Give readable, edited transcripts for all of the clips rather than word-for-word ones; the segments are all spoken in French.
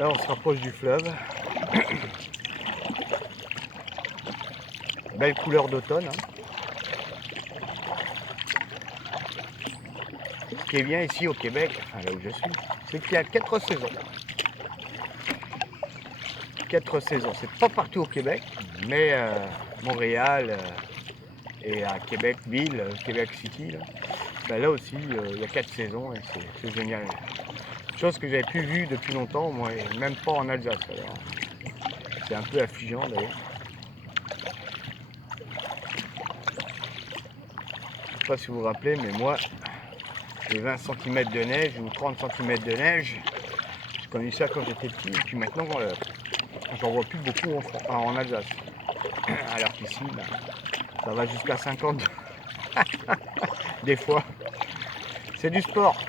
Là, on se rapproche du fleuve. Belle couleur d'automne. Hein. Ce qui est bien ici au Québec, enfin là où je suis, c'est qu'il y a 4 saisons. 4 saisons. C'est pas partout au Québec, mais Montréal et à Québec-Ville, Québec City, là, ben là aussi, il y a 4 saisons et c'est génial. Chose que j'avais plus vue depuis longtemps, moi, et même pas en Alsace. Alors, c'est un peu affligeant d'ailleurs. Je sais pas si vous vous rappelez, mais moi, les 20 cm de neige ou 30 cm de neige, j'ai connu ça quand j'étais petit, et puis maintenant, j'en vois plus beaucoup en Alsace. Alors qu'ici, ben, ça va jusqu'à 50 des fois. C'est du sport.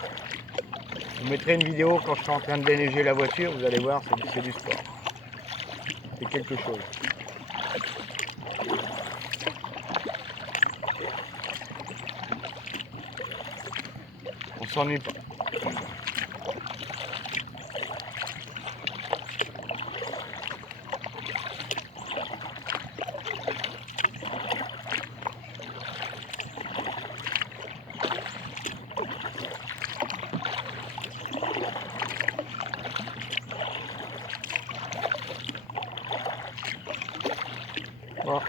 Je vous mettrai une vidéo quand je serai en train de déneiger la voiture, vous allez voir, c'est du sport. C'est quelque chose. On s'ennuie pas. Bon.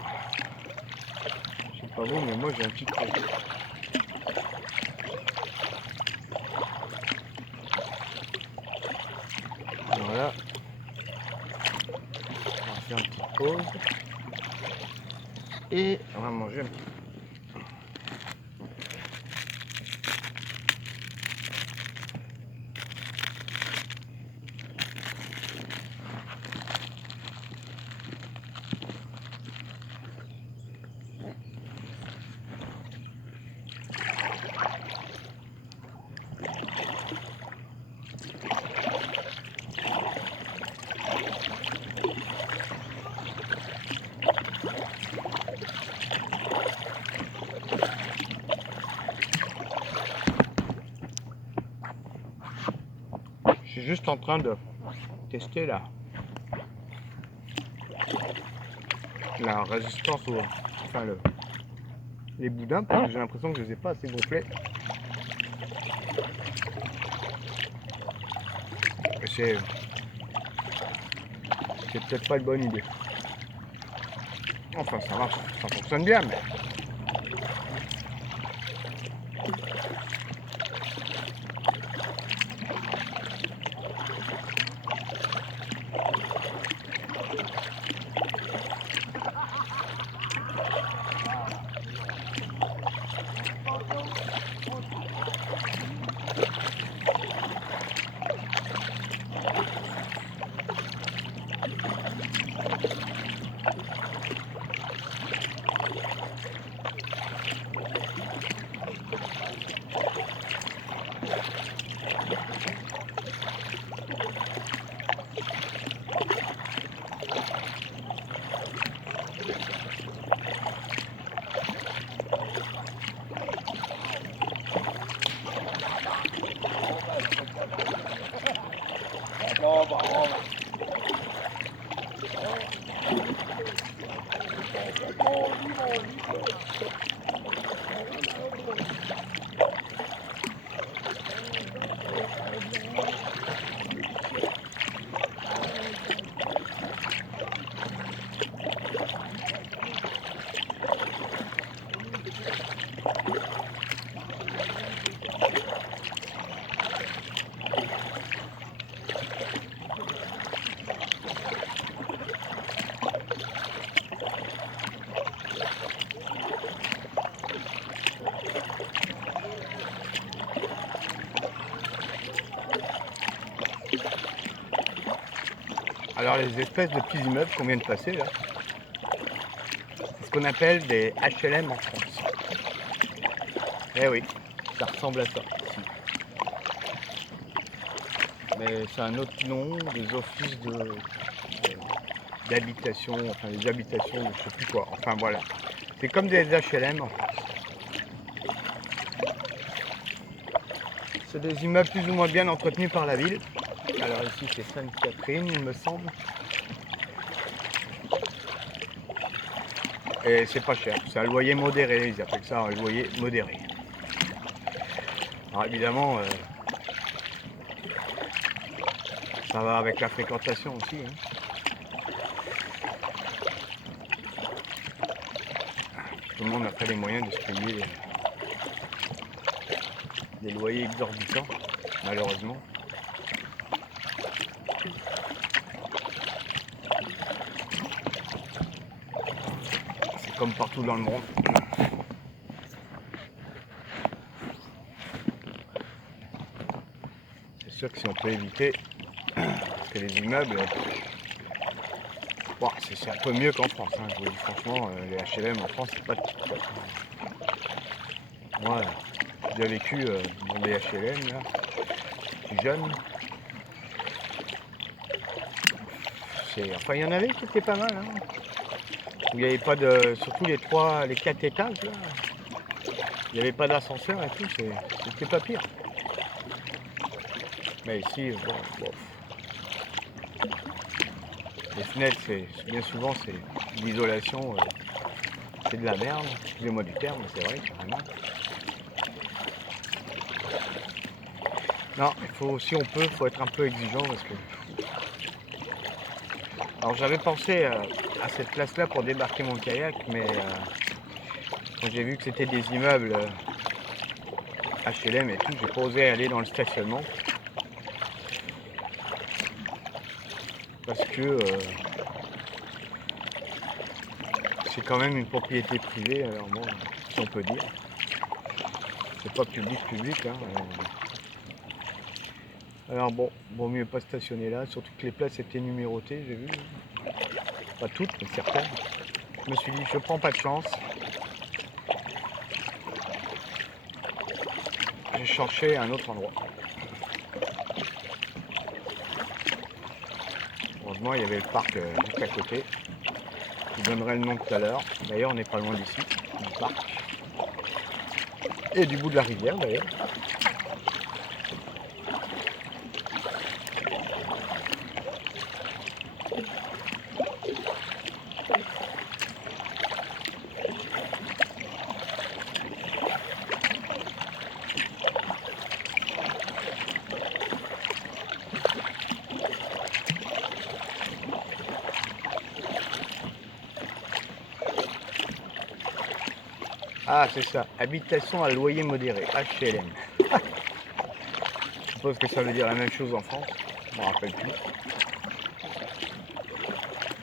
Je sais pas vous, mais moi j'ai un petit creux. Voilà. On va faire une petite pause. Et on va manger un petit peu. Je suis juste en train de tester la résistance les boudins parce que j'ai l'impression que je ne les ai pas assez gonflés. C'est peut-être pas une bonne idée. Enfin ça marche, ça fonctionne bien mais... Alors les espèces de petits immeubles qu'on vient de passer là, c'est ce qu'on appelle des HLM en France. Eh oui, ça ressemble à ça. Mais c'est un autre nom des offices d'habitation, enfin des habitations, je sais plus quoi. Enfin voilà, c'est comme des HLM en France. C'est des immeubles plus ou moins bien entretenus par la ville. Alors ici c'est Sainte-Catherine, il me semble. Et c'est pas cher, c'est un loyer modéré, ils appellent ça un loyer modéré. Alors évidemment, ça va avec la fréquentation aussi. Hein. Tout le monde n'a pas les moyens de se payer des loyers exorbitants, malheureusement. C'est comme partout dans le monde. C'est sûr que si on peut éviter que les immeubles, bon, c'est un peu mieux qu'en France. Hein. Je vous dis franchement, les HLM en France, c'est pas de petite quoi. Moi, j'ai déjà vécu dans des HLM, là, je suis jeune. Enfin, il y en avait qui étaient pas mal. Hein. Où il n'y avait pas de. Surtout les 4 étages, là. Il n'y avait pas d'ascenseur et tout, c'était pas pire. Mais ici, bon. Les fenêtres, bien souvent, c'est l'isolation, c'est de la merde. Excusez-moi du terme, mais c'est vrai, carrément. Non, il faut, si on peut, faut être un peu exigeant parce que. Alors j'avais pensé à cette place-là pour débarquer mon kayak, mais quand j'ai vu que c'était des immeubles HLM et tout, j'ai pas osé aller dans le stationnement. Parce que c'est quand même une propriété privée, alors bon, si on peut dire. C'est pas public, hein. Alors bon, vaut mieux pas stationner là, surtout que les places étaient numérotées, j'ai vu. Pas toutes, mais certaines. Je me suis dit, je prends pas de chance. J'ai cherché un autre endroit. Heureusement, il y avait le parc juste à côté. Je vous donnerai le nom tout à l'heure. D'ailleurs, on n'est pas loin d'ici, du parc. Et du bout de la rivière, d'ailleurs. Ah, c'est ça. Habitation à loyer modéré, HLM. Je suppose que ça veut dire la même chose en France. Je ne me rappelle plus.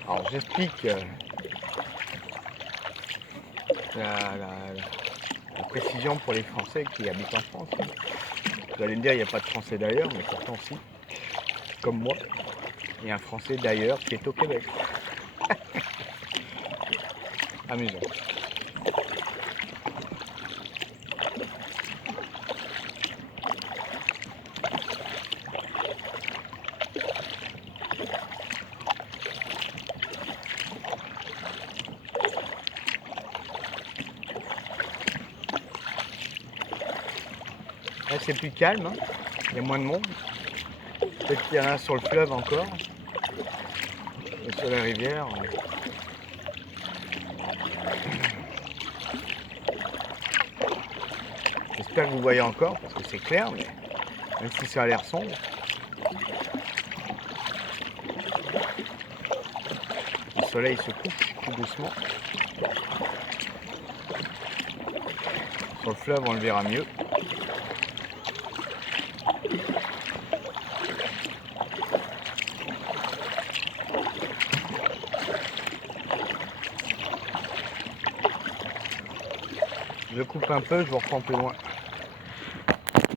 Alors, j'explique la précision pour les Français qui habitent en France. Vous allez me dire, il n'y a pas de Français d'ailleurs, mais pourtant si. Comme moi, il y a un Français d'ailleurs qui est au Québec. Amusant. Là, c'est plus calme, hein. Il y a moins de monde. Peut-être qu'il y en a sur le fleuve encore. Et sur la rivière. J'espère que vous voyez encore, parce que c'est clair, mais même si ça a l'air sombre. Le soleil se couche tout doucement. Sur le fleuve, on le verra mieux. Je coupe un peu, je vous reprends plus loin.